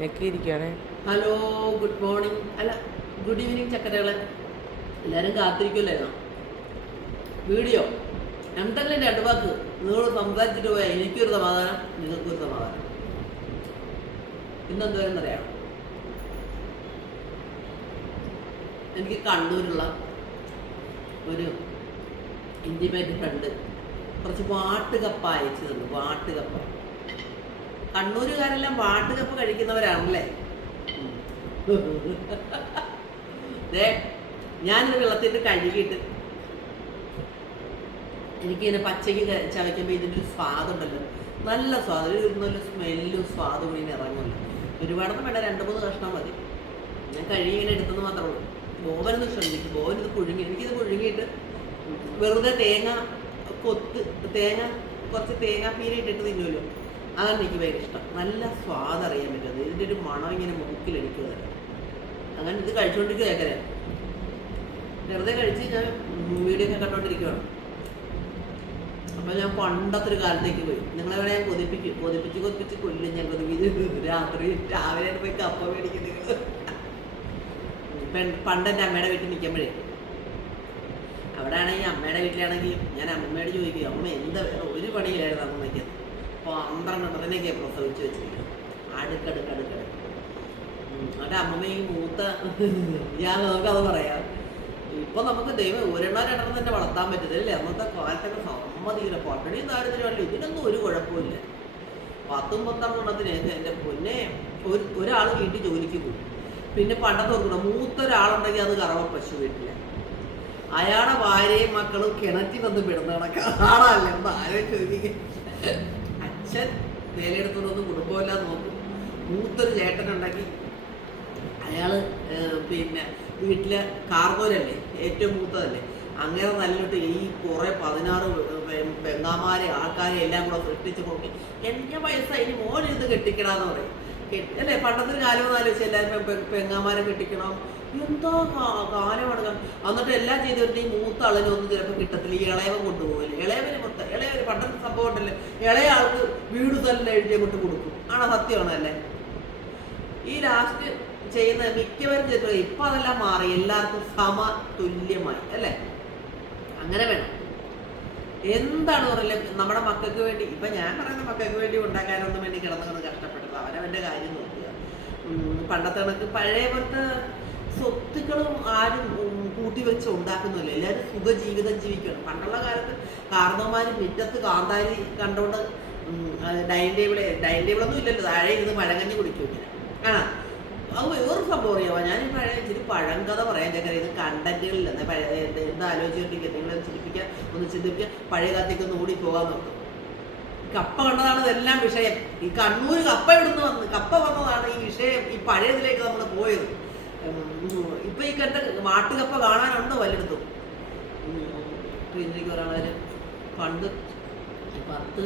ഞെക്കിയിരിക്കുകയാണേ hello good morning അല്ല good evening ചക്കരകളെ. എല്ലാവരും കാത്തിരിക്കുമല്ലായിരുന്നോ വീഡിയോ. എന്തെങ്കിലും രണ്ട് വാക്ക്? നിങ്ങൾ സംസാരിച്ചിട്ട് പോയാൽ എനിക്കൊരു സമാധാനം നിങ്ങൾക്കൊരു സമാധാനം. ഇന്നെന്തോരെന്നറിയാം എനിക്ക് കണ്ണൂരുള്ള ഒരു ഇന്റിമേറ്റ് ഫ്രണ്ട് കുറച്ച് വാട്ടുകപ്പ അയച്ചു തന്നു വാട്ടുകപ്പ. കണ്ണൂരുകാരെല്ലാം വാട്ടുകപ്പ് കഴിക്കുന്നവരാണല്ലേ? ദേ ഞാനിത് വെള്ളത്തിട്ട് കഴുകിയിട്ട് എനിക്കിങ്ങനെ പച്ചയ്ക്ക് ചവയ്ക്കുമ്പോൾ ഇതിന്റെ ഒരു സ്വാദുണ്ടല്ലോ. നല്ല സ്വാദ്. നല്ല സ്മെല്ലും സ്വാദും ഇങ്ങനെ ഇറങ്ങുമല്ലോ. ഒരുപാടൊന്നും വേണ്ട രണ്ട് മൂന്ന് കഷ്ണം മതി. ഞാൻ കഴുകി ഇങ്ങനെ എടുത്തെന്ന് മാത്രമേ ഉള്ളൂ. ബോവനൊന്നും ശ്രമിച്ചു ബോവൻ ഇത് പുഴുങ്ങി എനിക്കിത് പുഴുങ്ങിയിട്ട് വെറുതെ തേങ്ങ കൊത്ത് തേങ്ങ കുറച്ച് തേങ്ങാപ്പീര ഇട്ടിട്ട് തിന്നുമല്ലോ. അതാണ് എനിക്ക് ഭയങ്കര ഇഷ്ടം. നല്ല സ്വാദ് അറിയാൻ പറ്റുന്നത് ഇതിന്റെ ഒരു മണം ഇങ്ങനെ മൂക്കിലടിക്കുക അങ്ങനെ ഇത് കഴിച്ചുകൊണ്ടിരിക്കുക കേക്കരെ വെറുതെ കഴിച്ച് ഞാൻ വീഡിയോ ഒക്കെ കണ്ടോണ്ടിരിക്കുകയാണ് അപ്പൊ ഞാൻ പണ്ടത്തെ ഒരു കാലത്തേക്ക് പോയി. നിങ്ങളെവിടെ ഞാൻ കൊതിപ്പിക്കും. കൊതിപ്പിച്ച് കൊതിപ്പിച്ച് കൊല്ലും ഞാൻ കൊതിപ്പിച്ച് രാത്രി രാവിലെ പോയി കപ്പ മേടിക്കുന്നത് പണ്ട് എന്റെ അമ്മയുടെ വീട്ടിൽ നിൽക്കുമ്പോഴേ. അവിടെ ആണെങ്കിൽ അമ്മയുടെ വീട്ടിലാണെങ്കിൽ ഞാൻ അമ്മയോട് ചോദിക്കും അമ്മ എന്താ ഒരു പണിയിലായിരുന്നു അമ്മയ്ക്ക് പന്ത്രണ്ടെണ്ണത്തിനൊക്കെ പ്രസവിച്ച് വെച്ചിരിക്കുന്നത് അടുക്കടുക്കടുക്കടുക്ക് അവിടെ അമ്മമ്മ ഈ മൂത്ത ഞാൻ നമുക്കത് പറയാം. ഇപ്പൊ നമുക്ക് ദൈവം ഒരെണ്ണോ രണ്ടെണ്ണം തന്നെ വളർത്താൻ പറ്റത്തില്ലേ അന്നത്തെ കാലത്തൊക്കെ സമ്മതിക്കില്ല. പട്ടിണിയും ദാരിദ്ര്യമല്ല ഇതിനൊന്നും ഒരു കുഴപ്പമില്ല പത്തും പന്ത്രണ്ടെണ്ണത്തിന് എന്റെ പൊന്നെ ഒരു ഒരാൾ വീട്ടിൽ ജോലിക്ക് പോകും. പിന്നെ പണ്ടത്തെ ഓർക്കണം മൂത്ത ഒരാളുണ്ടെങ്കിൽ അത് കറവ പശു വീട്ടില്ല അയാളുടെ ഭാര്യയും മക്കളും കിണറ്റി വന്ന് വിടുന്ന കണക്കാണല്ലേ എന്താ ആലോചിച്ച് അച്ഛൻ വേലയെടുത്തൊന്നും കുടുംബമില്ല നോക്കും. മൂത്തൊരു ചേട്ടനുണ്ടെങ്കിൽ അയാൾ പിന്നെ വീട്ടിലെ കാർന്നോരല്ലേ ഏറ്റവും മൂത്തതല്ലേ. അങ്ങനെ നല്ലിട്ട് ഈ കുറെ പതിനാറ് പെങ്ങാമാരെ ആൾക്കാരെ എല്ലാം കൂടെ സൃഷ്ടിച്ച് കൊടുക്കും എന്റെ വയസ്സായി ഇനി മോനിത് കെട്ടിക്കണമെന്ന് പറയും. അല്ലേ പണ്ടത്തെ കാലം ആലോചിച്ച് എല്ലാവരും പെങ്ങാമാരെ കെട്ടിക്കണം? എന്തോ ഗാനമാണ് എന്നിട്ട് എല്ലാം ചെയ്തവരുടെ ഈ മൂത്ത ആളിനൊന്നും ചിലപ്പോൾ കിട്ടത്തില്ല. ഈ ഇളയവൻ കൊണ്ടുപോകില്ല ഇളയവന് മൊത്തം ഇളയവന് പണ്ടത്തെ സംഭവം ഉണ്ടല്ലേ ഇളയ ആൾക്ക് വീട് തന്നെ എഴുതി അങ്ങോട്ട് കൊടുക്കും. ആണോ സത്യമാണോ അല്ലേ? ഈ ലാസ്റ്റ് ചെയ്യുന്ന മിക്കവരും ചെയ്തിട്ടുള്ള ഇപ്പൊ അതെല്ലാം മാറി. എല്ലാവർക്കും സമ തുല്യമായി അല്ലേ? അങ്ങനെ വേണം. എന്താണ് പറയില്ല നമ്മുടെ മക്കൾക്ക് വേണ്ടി ഇപ്പൊ ഞാൻ പറയുന്ന മക്കൾക്ക് വേണ്ടി ഉണ്ടാക്കാനൊന്നും വേണ്ടി കിടന്നു കിടന്ന് കഷ്ടപ്പെട്ടത്. അവരവന്റെ കാര്യം നോക്കുക. പണ്ടത്തെ കണക്ക് പഴയ പോലത്തെ സ്വത്തുക്കളും ആരും കൂട്ടി വെച്ച് ഉണ്ടാക്കുന്നില്ല. എല്ലാവരും സുഖജീവിതം ജീവിക്കണം. പണ്ടുള്ള കാലത്ത് കാർന്നവന്മാര് മുറ്റത്ത് കാന്താരി കണ്ടോണ്ട് ഡൈനിങ് ടേബിളെ ഡൈനിങ് ടേബിളൊന്നും ഇല്ലല്ലോ. താഴെ ഇരുന്ന് പഴങ്കഞ്ഞി കുടിക്കും ഇങ്ങനെ. ആ അത് വേറൊരു സംഭവം അറിയാമോ ഞാൻ പഴയ ഇച്ചിരി പഴങ്കഥ പറയാൻ ചക്കര ഇത് കണ്ടന്റുകളിൽ എന്താ പഴയ എന്ത് ആലോചിച്ചുകൊണ്ടിരിക്കുക നിങ്ങളെ ചിരിപ്പിക്കാൻ ഒന്ന് ചിന്തിപ്പിക്കുക പഴയ കാലത്തേക്ക് ഒന്ന് ഓടി പോകാൻ നോക്കും. കപ്പ കണ്ടതാണ് ഇതെല്ലാം വിഷയം. ഈ കണ്ണൂർ കപ്പ ഇവിടുന്ന് വന്ന് കപ്പ വന്നതാണ് ഈ വിഷയം ഈ പഴയതിലേക്ക് നമ്മൾ പോയത്. ഇപ്പൊ ഈ കണ്ട മാട്ടുകപ്പ കാണാനുണ്ടോ വല്ലയിടത്തും. പിന്നെ ഒരാളെ പണ്ട് പത്ത്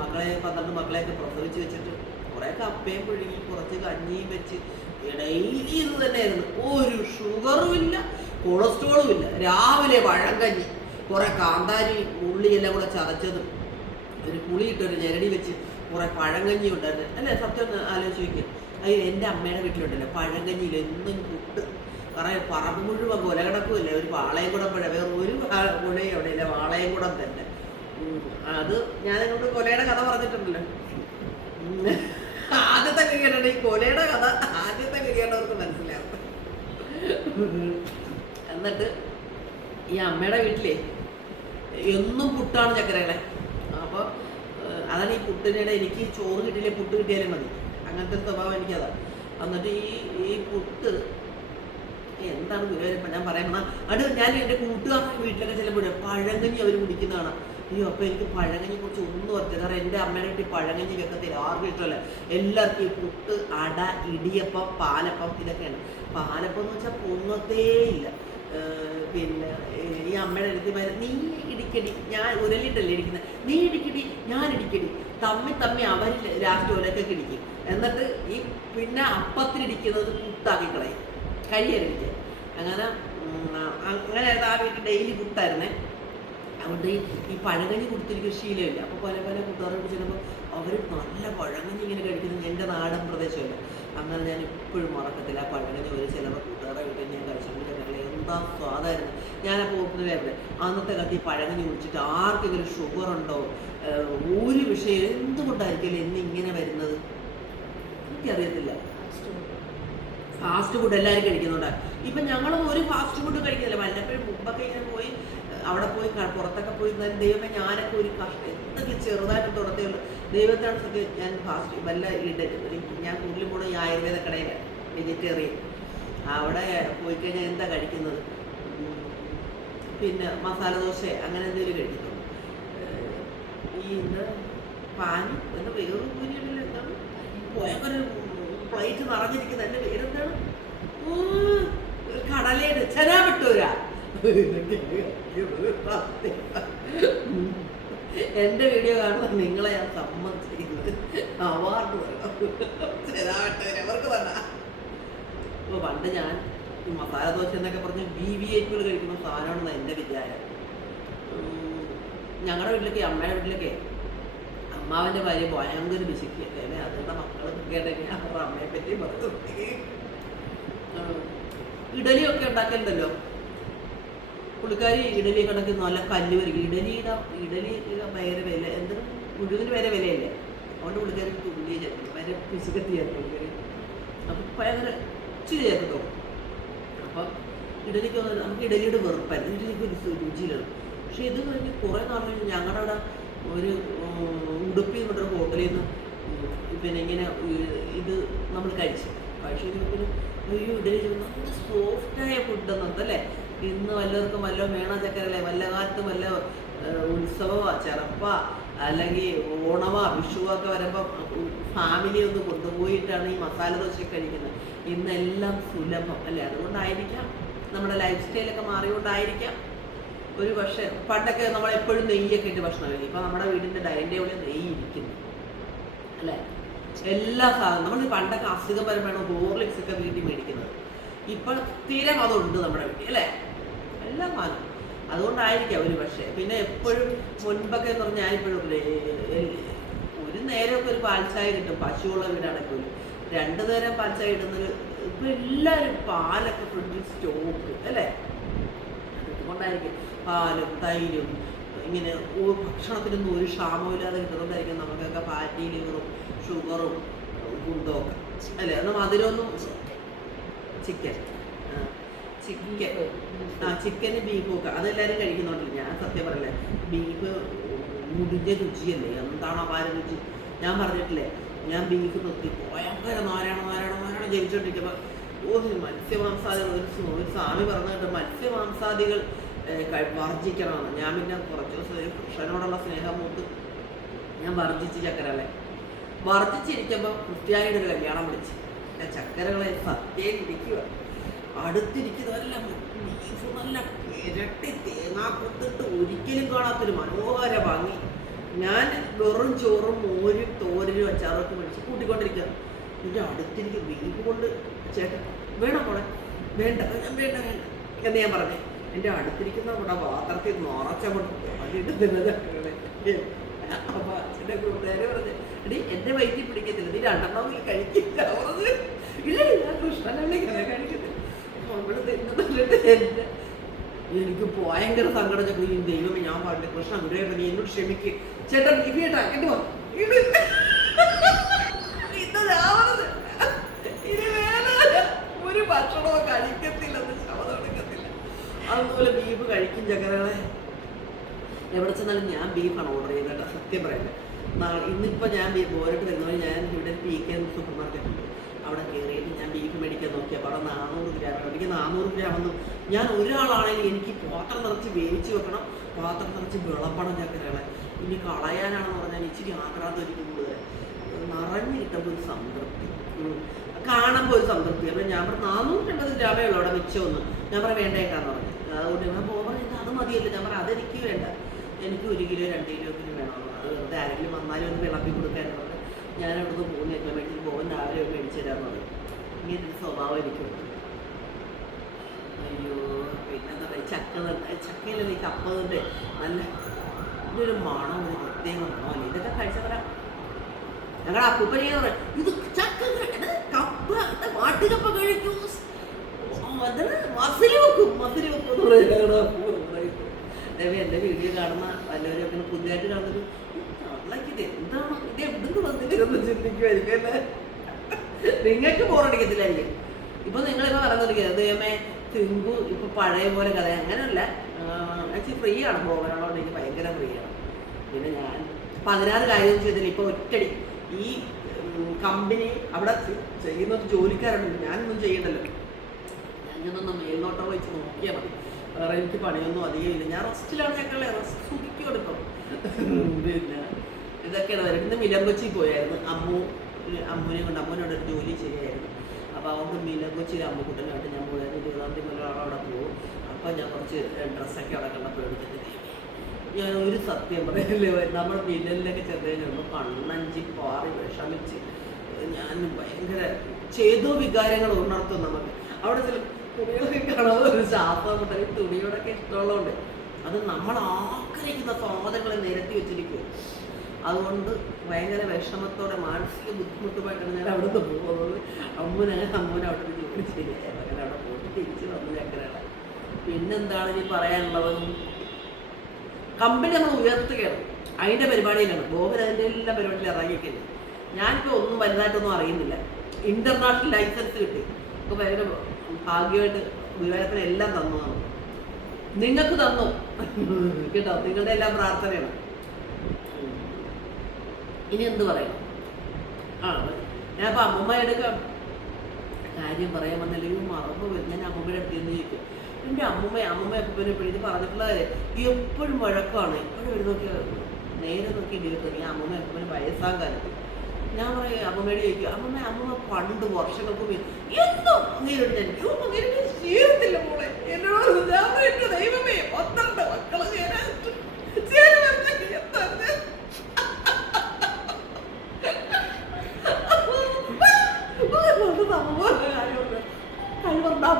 മക്കളെ പന്ത്രണ്ട് മക്കളെയൊക്കെ പ്രസവിച്ച് വെച്ചിട്ട് കുറെ കപ്പയും പുഴുങ്ങി കുറച്ച് കഞ്ഞിയും വെച്ച് ഡെയിലി ഇത് തന്നെയായിരുന്നു. ഒരു ഷുഗറും ഇല്ല കൊളസ്ട്രോളും ഇല്ല. രാവിലെ പഴങ്കഞ്ഞി കുറെ കാന്താരി ഉള്ളിയെല്ലാം കൂടെ ചതച്ചതും ഒരു പുളിയിട്ടൊരു ഞെരടി വെച്ച് കുറെ പഴങ്കഞ്ഞി ഉണ്ടായിരുന്നു. അല്ലേ? സത്യം ആലോചിക്കുക അയ്യോ എന്റെ അമ്മയുടെ വീട്ടിലുണ്ടല്ലോ. പഴങ്കഞ്ഞിയിൽ എന്നും കൂട്ട്. കാരണം പറമ്പ് മുഴുവൻ കൊല കിടക്കുമില്ല ഒരു വാളയംകുടം പുഴ വേറെ ഒരു പുഴയും അവിടെ ഇല്ല വാളയംകുടം തന്നെ. അത് ഞാൻ നിങ്ങളോട് കൊലയുടെ കഥ പറഞ്ഞിട്ടുണ്ടല്ലോ. ആദ്യത്തെ കേട്ടിട്ടുണ്ട് ഈ കൊലയുടെ കഥ. ആദ്യത്തെ കേട്ടവർക്ക് മനസ്സിലാവും. എന്നിട്ട് ഈ അമ്മയുടെ വീട്ടിലേ എന്നും പുട്ടാണ് ചക്കരകളെ. അപ്പോൾ അതാണ് ഈ പുട്ടിനിടെ എനിക്ക് ചോറ് കിട്ടിയില്ലേ? പുട്ട് കിട്ടിയാലും മതി. അങ്ങനത്തെ സ്വഭാവം എനിക്കതാ. എന്നിട്ട് ഈ ഈ പുട്ട് എന്താണ് ഗുരുവായൂരപ്പ ഞാൻ പറയണ അത് ഞാൻ എന്റെ കൂട്ടുകാരുടെ വീട്ടിലൊക്കെ ചെല്ലുമ്പോഴേ പഴങ്കഞ്ഞി അവർ കുടിക്കുന്നതാണ്. അയ്യോ അപ്പോൾ എനിക്ക് പഴങ്കഞ്ഞി കുറച്ച് ഒന്നും അറിയില്ല കാരണം എന്റെ അമ്മയുടെ കിട്ടി പഴങ്കഞ്ഞി വെക്കത്തില്ല. ആർക്കും ഇഷ്ടമല്ല. എല്ലാവർക്കും ഈ പുട്ട് അട ഇടിയപ്പം പാലപ്പം ഇതൊക്കെയാണ്. പാലപ്പം എന്ന് വെച്ചാൽ പൊങ്ങത്തേ ഇല്ല. പിന്നെ ഈ അമ്മയുടെ അടുത്ത് നീ ഇടിക്കടി ഞാൻ ഉരലിട്ടല്ലേ ഇടിക്കുന്നത് നീ ഇടിക്കടി ഞാൻ ഇടിക്കടി. തമ്മി തമ്മി അവർ ലാസ്റ്റ് ഒരക്കൊക്കെ ഇടിക്കും. എന്നിട്ട് ഈ പിന്നെ അപ്പത്തിനിടിക്കുന്നത് പുട്ടാക്കി കളയും. കഴിയരുത് അങ്ങനെ അങ്ങനെ ആ വീട്ടിൽ ഡെയിലി പുട്ടായിരുന്നേ. അതുകൊണ്ട് ഈ പഴങ്കഞ്ഞി കൊടുത്തിരിക്കുന്ന ശീലമില്ല. അപ്പോൾ പല പല കൂട്ടുകാരോട് ചെല്ലുമ്പോൾ അവർ നല്ല പഴങ്കഞ്ഞി ഇങ്ങനെ കഴിക്കുന്നത് എന്റെ നാടൻ പ്രദേശമല്ല. അങ്ങനെ ഞാൻ ഇപ്പോഴും മറക്കത്തില്ല. ആ പഴങ്ങനെ ഒരു ചിലപ്പോൾ കൂട്ടുകാരെ വീട്ടിൽ ഞാൻ കഴിച്ചിട്ടുണ്ടെങ്കിൽ എന്താ സ്വാദായിരുന്നു. ഞാനപ്പോൾ ഓർക്കുന്നതായിരുന്നു അന്നത്തെ കത്തി ഈ പഴങ്ങഞ്ഞി കുടിച്ചിട്ട് ആർക്കെങ്കിലും ഷുഗർ ഉണ്ടോ ഒരു വിഷയം എന്തുകൊണ്ടായിരിക്കും എന്നിങ്ങനെ വരുന്നത്? എനിക്കറിയത്തില്ല ഫാസ്റ്റ് ഫുഡ് എല്ലാവരും കഴിക്കുന്നുണ്ട്. ഇപ്പം ഞങ്ങളൊന്നും ഒരു ഫാസ്റ്റ് ഫുഡ് കഴിക്കുന്നില്ല. വല്ലപ്പോഴും മുമ്പൊക്കെ ഇങ്ങനെ പോയി അവിടെ പോയി പുറത്തൊക്കെ പോയി ദൈവമേ ഞാനൊക്കെ ഒരു കഷ്ടം. എന്തൊക്കെ ചെറുതായിട്ട് തുറത്തേ ഉള്ളൂ. സത്യം ഞാൻ ഫാസ്റ്റ് വല്ല ഇടൽ ഞാൻ കൂടുതലും കൂടെ ഈ ആയുർവേദ കടയിലാണ് വെജിറ്റേറിയൻ. അവിടെ പോയി കഴിഞ്ഞാൽ എന്താ കഴിക്കുന്നത്? പിന്നെ മസാല ദോശ അങ്ങനെ എന്തെങ്കിലും കഴിക്കുന്നു ഈ ഇന്ന് പാനി എന്താ വേറൊരു ഭയങ്കര പ്ലേറ്റ് നിറഞ്ഞിരിക്കുന്ന എന്റെ പേരെന്താണ് ഒരു കടലയുടെ ചെനാപെട്ടൂരാ എന്റെ വീഡിയോ കാണുമ്പോൾ നിങ്ങളെ ഞാൻ സമ്മതിച്ചിരിക്കുന്നത് അവാർഡ് ചെനാപെട്ടൂര് അവർക്ക് തന്നെ ഇപ്പോൾ പണ്ട് ഞാൻ മസാല ദോശ എന്നൊക്കെ പറഞ്ഞ് ബി വി ഐ പികൾ കഴിക്കുന്ന സാധനമാണെന്ന് എന്റെ വിചാരം. ഞങ്ങളുടെ വീട്ടിലൊക്കെ അമ്മയുടെ വീട്ടിലൊക്കെ അമ്മാവന്റെ ഭാര്യ ഭയങ്കര വിശക്കിയല്ലേ? അതുകൊണ്ട് മക്കൾ കേട്ടെങ്കിൽ അവരുടെ അമ്മയെ പറ്റി ഇഡലി ഒക്കെ ഉണ്ടാക്കണ്ടല്ലോ പുള്ളിക്കാരി ഇഡലി കണക്ക് നല്ല കല്ല് വരും. ഇഡലിയുടെ ഇഡലി ഭയങ്കര വില എന്തിനും മുഴുവൻ വരെ വിലയല്ലേ? അതുകൊണ്ട് പുള്ളിക്കാരി തുള്ളിയെ ചേർക്കും ഭയങ്കര പിസുകത്തി ചേർക്കും പുള്ളിക്കാരി. അപ്പം ഭയങ്കര ഇച്ചിരി ചേർത്തു അപ്പം ഇഡലിക്ക് നമുക്ക് ഇഡലിയുടെ വെറുപ്പായിരുന്നു. ഇഡലിക്ക് ഒരു രുചിയിലാണ് പക്ഷെ ഇത് കഴിഞ്ഞ് കുറേ നാൾ കഴിഞ്ഞ് ഞങ്ങളുടെ അവിടെ ഒരു ഉടുപ്പി എന്നിട്ടൊരു ഹോട്ടലിൽ നിന്ന് പിന്നെ ഇങ്ങനെ ഇത് നമ്മൾ കഴിച്ചു. പക്ഷേ കഴിഞ്ഞപ്പോൾ അയ്യോ ചെന്ന് നല്ല സോഫ്റ്റായ ഫുഡ് എന്നല്ലേ ഇന്ന് വല്ലവർക്കും വല്ല വേണ ചക്കരല്ലേ വല്ല കാലത്ത് വല്ല ഉത്സവമാ ചെറപ്പാ ചെറപ്പ അല്ലെങ്കിൽ ഓണമാ വിഷുവോ ഒക്കെ വരുമ്പോൾ ഫാമിലി ഒന്ന് കൊണ്ടുപോയിട്ടാണ് ഈ മസാല ദോശ കഴിക്കുന്നത്. ഇന്നെല്ലാം സുലഭം അല്ലേ? അതുകൊണ്ടായിരിക്കാം. നമ്മുടെ ലൈഫ് സ്റ്റൈലൊക്കെ മാറിയോണ്ടായിരിക്കാം ഒരു പക്ഷേ പണ്ടൊക്കെ നമ്മൾ എപ്പോഴും നെയ്യൊക്കെ ഇട്ട് ഭക്ഷണം കഴിക്കും. ഇപ്പം നമ്മുടെ വീടിന്റെ ഡൈനിങ് ടേബിളിൽ നെയ്യ് ഇരിക്കുന്നു. അല്ലേ? എല്ലാ സാധനവും നമ്മൾ പണ്ടൊക്കെ അസുഖം ഹോർലിക്സ് ഒക്കെ വീട്ടിൽ മേടിക്കുന്നത്. ഇപ്പം തീരെ അതുണ്ട് നമ്മുടെ വീട്ടിൽ അല്ലേ? എല്ലാ സാധനവും. അതുകൊണ്ടായിരിക്കാം ഒരു പക്ഷേ. പിന്നെ എപ്പോഴും മുൻപൊക്കെ എന്ന് പറഞ്ഞാൽ ഞാനിപ്പോഴും ഒരു നേരമൊക്കെ ഒരു പാൽച്ചായ കിട്ടും. പശുവുള്ള വീടാണെങ്കിൽ രണ്ടു നേരം പാൽച്ചായ കിട്ടുന്നൊരു ഇപ്പം എല്ലാവരും പാലൊക്കെ ഫ്രിഡ്ജിൽ സ്റ്റോക്ക് അല്ലേ? അതുകൊണ്ടായിരിക്കും പാലും തൈരും ഇങ്ങനെ ഭക്ഷണത്തിനൊന്നും ഒരു ക്ഷാമമില്ലാതെ കിട്ടുന്നതുകൊണ്ടായിരിക്കും നമുക്കൊക്കെ ഫാറ്റി ലിവറും ഷുഗറും ഒക്കെ. അല്ലേ? എന്നാൽ മധുരമൊന്നും ചിക്കൻ. ചിക്കൻ. ആ ചിക്കന് ബീഫും ഒക്കെ. അതെല്ലാവരും കഴിക്കുന്നുണ്ടല്ലോ. ഞാൻ സത്യം പറയല്ലേ ബീഫ് മുടിഞ്ഞ രുചിയല്ലേ? എന്താണ് അപാര രുചി? ഞാൻ പറഞ്ഞിട്ടില്ലേ ഞാൻ ബീഫ് നിർത്തി. ഭയങ്കര നാരായണ നാരായണ നാരായണ ജനിച്ചോണ്ടിരിക്കുമ്പോൾ ഓ മത്സ്യമാംസാദികൾ ഒരു ഒരു സ്വാമി പറഞ്ഞിട്ട് മത്സ്യമാംസാദികൾ വർജിക്കണമെന്ന് ഞാൻ പിന്നെ കുറച്ച് കൃഷ്ണനോടുള്ള സ്നേഹം മൂത്ത് ഞാൻ വർജിച്ച് ചക്കരകളെ. വർജിച്ചിരിക്കുമ്പോൾ ക്രിസ്ത്യാനിയുടെ ഒരു കല്യാണം വിളിച്ച്. ഞാൻ ചക്കരകളെ സത്യം ഇരിക്കുക അടുത്തിരിക്കുന്നതെല്ലാം ബീഫ് നല്ല ഇരട്ടി തേങ്ങാ കൊത്തിട്ട് ഒരിക്കലും കാണാത്തൊരു മനോഹര ഭംഗി. ഞാൻ വെറും ചോറും മോരും തോരനും അച്ചാറൊക്കെ മേടിച്ച് കൂട്ടിക്കൊണ്ടിരിക്കുക. എന്റെ അടുത്തിരിക്കും ബീഫ് കൊണ്ട് ചേട്ടൻ വേണം മോളെ? വേണ്ട വേണ്ട വേണ്ട എന്ന് ഞാൻ പറഞ്ഞേ. എന്റെ അടുത്തിരിക്കുന്ന കൂടെ പാത്രത്തിൽ നിറച്ച കൊണ്ട് അതിട്ട് തിന്നത് അപ്പൊ അച്ഛന്റെ കൂട്ടുകാരെ പറഞ്ഞു എടി എന്റെ വയറ്റിൽ പിടിക്കത്തില്ല. നീ രണ്ടെണ്ണം നീ കഴിക്കില്ല. ഇല്ല ഞാൻ കൃഷ്ണനെ വിളിക്കുന്നത് കഴിക്കത്തില്ല എന്റെ എനിക്ക് ഭയങ്കര സങ്കടം. ഈ ദൈവമേ ഞാൻ പാടില്ല കൃഷ്ണ ഗുരുവായൂർ നീ എന്നോട് ക്ഷമിക്ക്. ചേട്ടൻ ചേട്ടാ കേട്ടോ ഇത് ഇത് രാവണത് ഇനി വേറെ ഒരു ഭക്ഷണമോ കഴിക്കത്തില്ലെന്ന് ശബ്ദം എടുക്കത്തില്ല അതുപോലെ ബീഫ് കഴിക്കും ചക്കരകളെ. എവിടെ ചെന്നാലും ഞാൻ ബീഫാണ് ഓർഡർ ചെയ്യുന്നത് കേട്ടോ സത്യം പറയുന്നത്. നാളെ ഇന്നിപ്പോൾ ഞാൻ പോരിട്ട് വരുന്നവർ ഞാൻ ഇവിടെ പി കെ സൂപ്പർ മാർക്കറ്റ് ഉണ്ട്. അവിടെ കയറിയിട്ട് ഞാൻ ബീഫ് മേടിക്കാൻ നോക്കിയപ്പോൾ അവിടെ നാനൂറ് ഗ്രാം എനിക്ക് നാനൂറ് ഗ്രാം ഒന്നും ഞാൻ ഒരാളാണെങ്കിൽ എനിക്ക് പാത്രം നിറച്ച് വേവിച്ച് വെക്കണം. പാത്രം നിറച്ച് വിളമ്പണം ചക്കരകളെ. ഇനി കളയാനാണെന്ന് പറഞ്ഞാൽ ഇച്ചിരി ആക്രാന്തം എനിക്ക് കൂടുതൽ നിറഞ്ഞു കിട്ടുമ്പോൾ ഒരു സംതൃപ്തി. കാണുമ്പോൾ ഒരു സംതൃപ്തി. അപ്പം ഞാൻ പറഞ്ഞു നാനൂറ്റി അമ്പത് ഗ്രാമേ ഉള്ളൂ അവിടെ മിച്ചമൊന്നും. ഞാൻ പറഞ്ഞു വേണ്ടേക്കാന്ന് പറഞ്ഞു. അതുകൊണ്ട് മതിയല്ല. ഞാൻ പറഞ്ഞു അതെനിക്ക് വേണ്ട. എനിക്ക് ഒരു കിലോ രണ്ട് കിലോ കിലോ വേണം അത് ആരെങ്കിലും വന്നാലും ഒന്ന് വിളമ്പി കൊടുക്കാനുള്ളത് ഞാൻ പോകുന്ന. പോകുന്നില്ല മേടിച്ച് പോകാൻ രാവിലെ മേടിച്ചു തരാൻ പറഞ്ഞു. ഇങ്ങനെ സ്വഭാവം എനിക്കുണ്ട് അയ്യോ പിന്നെന്താ പറയുക? ചക്ക ചക്കയിലല്ല ഈ കപ്പതിന്റെ നല്ല ഇതൊരു മണം ഒരു പ്രത്യേക മണമല്ലേ? ഇതൊക്കെ കഴിച്ചാൽ പറയാം ഞങ്ങളുടെ അപ്പൂപ്പനെയാ ഇത് ചക്ക കപ്പ നാട്ടുകപ്പ കഴിക്കൂ. അതിന് വെക്കും മസിൽ വെക്കും എന്നുള്ളത് എന്റെ വീഡിയോ കാണുന്ന വല്ലവരും ഒക്കെ പുതിയതായിട്ട് കാണുന്നത് ഇത് എന്താണ്? ഇത് എവിടുന്ന് വന്നില്ലെന്ന് ചിന്തിക്കുമായിരിക്കും അല്ലേ? നിങ്ങൾക്ക് ബോറടിക്കത്തില്ലായിരിക്കും ഇപ്പൊ നിങ്ങളിപ്പോ പറഞ്ഞിരിക്കുന്നത് ദൈവമേ സിംഗു ഇപ്പൊ പഴയ പോലെ കഥ. അങ്ങനെയല്ല ആക്ച്വലി ഫ്രീ ആണ് പോകാനുള്ളത് എനിക്ക് ഭയങ്കര ഫ്രീ ആണ്. പിന്നെ ഞാൻ പതിനാറ് കാര്യം ചെയ്തില്ല. ഇപ്പൊ ഒറ്റടി. ഈ കമ്പനി അവിടെ ചെയ്യുന്ന ജോലിക്കാരുണ്ട്. ഞാനൊന്നും ചെയ്യണ്ടല്ലോ ഞാനൊന്നും മേൽനോട്ടം വെച്ച് നോക്കിയാൽ മതി. വേറെ എനിക്ക് പണിയൊന്നും ഇല്ല. ഞാൻ റെസ്റ്റിലാണ് ഞങ്ങളെ. റെസ്റ്റ് സുഖിക്കും എടുക്കും. പിന്നെ ഇതൊക്കെയാണ് വരുന്നത് മിലം കൊച്ചി പോയായിരുന്നു. അമ്മു അമ്മുവിനെ കൊണ്ട് അമ്മുവിനോട് ജോലി ചെയ്യായിരുന്നു. അപ്പോൾ അവർക്ക് മിലംകൊച്ചിയിൽ അമ്മുക്കുട്ടനായിട്ട് ഞാൻ പോയത് ഇരുപതാം തീയതി മുതൽ അവിടെ പോകും അപ്പോൾ ഞാൻ കുറച്ച് ഡ്രസ്സൊക്കെ അവിടെ കണ്ടപ്പോൾ എടുത്തിട്ട് ഞാൻ ഒരു സത്യം പറയല്ലേ? നമ്മൾ മില്ലലിലൊക്കെ ചെന്ന് കഴിഞ്ഞപ്പോൾ കണ്ണഞ്ചി പാറി വിഷമിച്ച് ഞാൻ ഭയങ്കര ചേതോ വികാരങ്ങൾ ഉണർത്തും നമുക്ക്. അവിടെ ചില തുണികളൊക്കെ കാണാതെ ഒരു ശാസ്ത്രം ഈ തുണിയോടൊക്കെ ഇഷ്ടമുള്ളതുകൊണ്ട് അത് നമ്മൾ ആഗ്രഹിക്കുന്ന സാധനങ്ങളെ നിരത്തി വെച്ചിരിക്കും. അതുകൊണ്ട് ഭയങ്കര വിഷമത്തോടെ മാനസിക ബുദ്ധിമുട്ടുമായിട്ടാണ് ഞാൻ അവിടെ നിന്ന് പോകുന്നത്. അമ്മൂനെ അമ്മൂനെ അവിടെ നിന്ന് ജോലി ശരിയായി അങ്ങനെ അവിടെ പോയിട്ട് തിരിച്ച് വന്നു ചക്കരകളെ പിന്നെന്താണ് ഇനി പറയാനുള്ളത്? കമ്പനി നമ്മൾ ഉയർത്തുകയാണ്. അതിന്റെ പരിപാടിയിലാണ്. ബോബൻ അതിന്റെ എല്ലാ പരിപാടിയിലും ഇറങ്ങിക്കുന്നത് ഞാനിപ്പോൾ ഒന്നും വലുതായിട്ടൊന്നും അറിയുന്നില്ല. ഇന്റർനാഷണൽ ലൈസൻസ് കിട്ടി. അപ്പോൾ ഭയങ്കര ഭാഗ്യമായിട്ട് ഗുരുവായൂരപ്പൻ എല്ലാം തന്നു തന്നു. നിങ്ങൾക്ക് തന്നു. കേട്ടോ? നിങ്ങളുടെ എല്ലാം പ്രാർത്ഥനയാണ്. ഇനി എന്ത് പറയണം? ആ ഞാൻ ഇപ്പം അമ്മമ്മയുടെ കാര്യം പറയാൻ വന്നല്ലെങ്കിൽ മറന്നു പോയി. ഞാൻ അമ്മമ്മയുടെ അടുത്ത് നിന്ന് ചോദിക്കും. എന്റെ അമ്മമ്മ അമ്മമ്മ എപ്പോഴും എപ്പോഴും ഇത് പറഞ്ഞിട്ടുള്ളവരെ എപ്പോഴും വഴക്കമാണ് എപ്പോഴും ഒരു നോക്കി നേരെ നോക്കി ഇടിയിട്ട് ഈ അമ്മമ്മ എപ്പോഴും വയസ്സാം ഞാൻ പറയും അമ്മമ്മയോട് ചോദിക്കും അമ്മമ്മ അമ്മമ്മ പണ്ട് വർഷങ്ങൾക്ക് മുമ്പ് എന്തോ അങ്ങനെയുണ്ട് ഞാൻ "അയ്യോ, അങ്ങനെ ഞാൻ ചെയ്യത്തില്ല മോളെ. എന്നോട് "എന്റെ ദൈവമേ പന്ത്രണ്ട് മക്കൾ ചേരാൻ ചേരാൻ പറഞ്ഞാൽ എന്താ ഇത്?" കഴിവണ്ടാ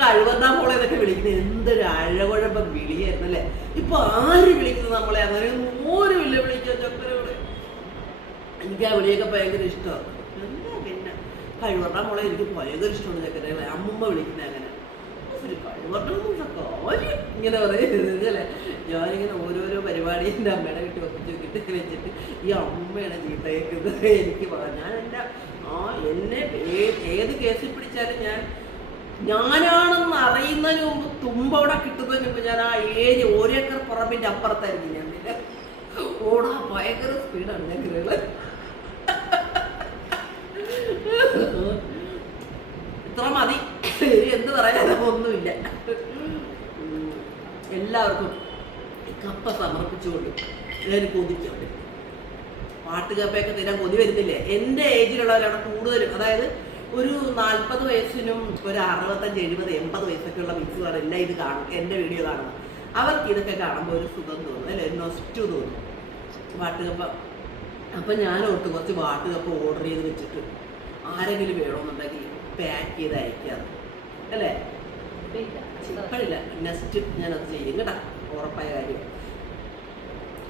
കഴിവന്നാ മോളെ എന്നൊക്കെ വിളിക്കുന്നത്. എന്തൊരു അഴകുഴപ്പം വിളിയായിരുന്നു അല്ലേ? ഇപ്പൊ ആര് വിളിക്കുന്നത് നമ്മളെ? അങ്ങനെ ഒന്നും ഇല്ല വിളിക്കാൻ ചക്കരയോടെ എനിക്ക് ആ വിളിയൊക്കെ ഭയങ്കര ഇഷ്ടമാണ്. എന്താ പിന്നെ? കഴിവണ്ടാ മോളെ എനിക്ക് ഭയങ്കര ഇഷ്ടമാണ് ചക്കരകളെ. അമ്മമ്മ വിളിക്കുന്നത് അങ്ങനെ. ഇങ്ങനെ പറയുന്നത് അല്ലേ? ഞാനിങ്ങനെ ഓരോരോ പരിപാടി എന്റെ അമ്മയുടെ വീട്ടിൽ ഒപ്പിച്ച് നോക്കിയിട്ട് വെച്ചിട്ട് ഈ അമ്മയുടെ ചീത്ത കേൾക്കുന്നത് എനിക്ക് ഞാൻ എന്റെ ആ എന്നെ ഏത് കേസിൽ പിടിച്ചാലും ഞാൻ ഞാനാണെന്ന് അറിയുന്നതിന് മുമ്പ് തുമ്പവിടെ കിട്ടുന്നതിന് മുമ്പ് ഞാൻ ആ ഏഴ് ഒരേക്കർ പറമ്പിന്റെ അപ്പുറത്തായിരുന്നു ഞാൻ. ഓടാ ഭയങ്കര സ്പീഡാണ് ഞങ്ങൾ ഇത്ര മതി. എന്ത് പറയാൻ ഒന്നുമില്ല. എല്ലാവർക്കും കപ്പ സമർപ്പിച്ചുകൊണ്ട് ഞാൻ കൊതിക്കുണ്ട് പാട്ട് കപ്പയൊക്കെ തരാൻ കൊതി വരുന്നില്ലേ? എന്റെ ഏജിലുള്ളവരാണ് കൂടുതലും. അതായത് ഒരു നാൽപ്പത് വയസ്സിനും ഒരു അറുപത്തഞ്ച് എഴുപത് എൺപത് വയസ്സൊക്കെയുള്ള മിക്സുകാർ എല്ലാം ഇത് കാണും എന്റെ വീഡിയോ കാണും. അവർക്ക് ഇതൊക്കെ കാണുമ്പോൾ ഒരു സുഖം തോന്നും അല്ലേ? നൊസ്റ്റു തോന്നും. വാട്ടുകപ്പ അപ്പം ഞാൻ ഓർത്ത് കുറച്ച് വാട്ടുകപ്പ ഓർഡർ ചെയ്ത് വെച്ചിട്ട് ആരെങ്കിലും വേണമെന്നുണ്ടെങ്കിൽ പാക്ക് ചെയ്ത് അയക്കാം. അല്ലേ? ഇപ്പോഴില്ല. നെക്സ്റ്റ് ഞാനത് ചെയ്യും. കേട്ടാ? ഉറപ്പായ കാര്യം.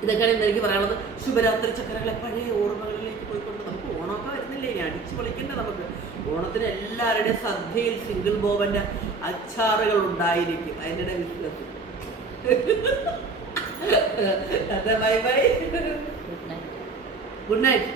ഇതൊക്കെയാണ് എനിക്ക് പറയാനുള്ളത്. ശുഭരാത്രി ചക്രങ്ങളെ പഴയ ഓർമ്മകളിലേക്ക് പോയിക്കൊണ്ട് നമുക്ക് ഓണമൊക്കെ വരുന്നില്ലേ? ഇനി അടിച്ചു പൊളിക്കണ്ടേ നമുക്ക്? ഓണത്തിന് എല്ലാവരുടെയും സദ്യയിൽ സിംഗിൾ ബോബന്റെ അച്ചാറുകൾ ഉണ്ടായിരിക്കും. അതിന്റെ business bye bye. Night good night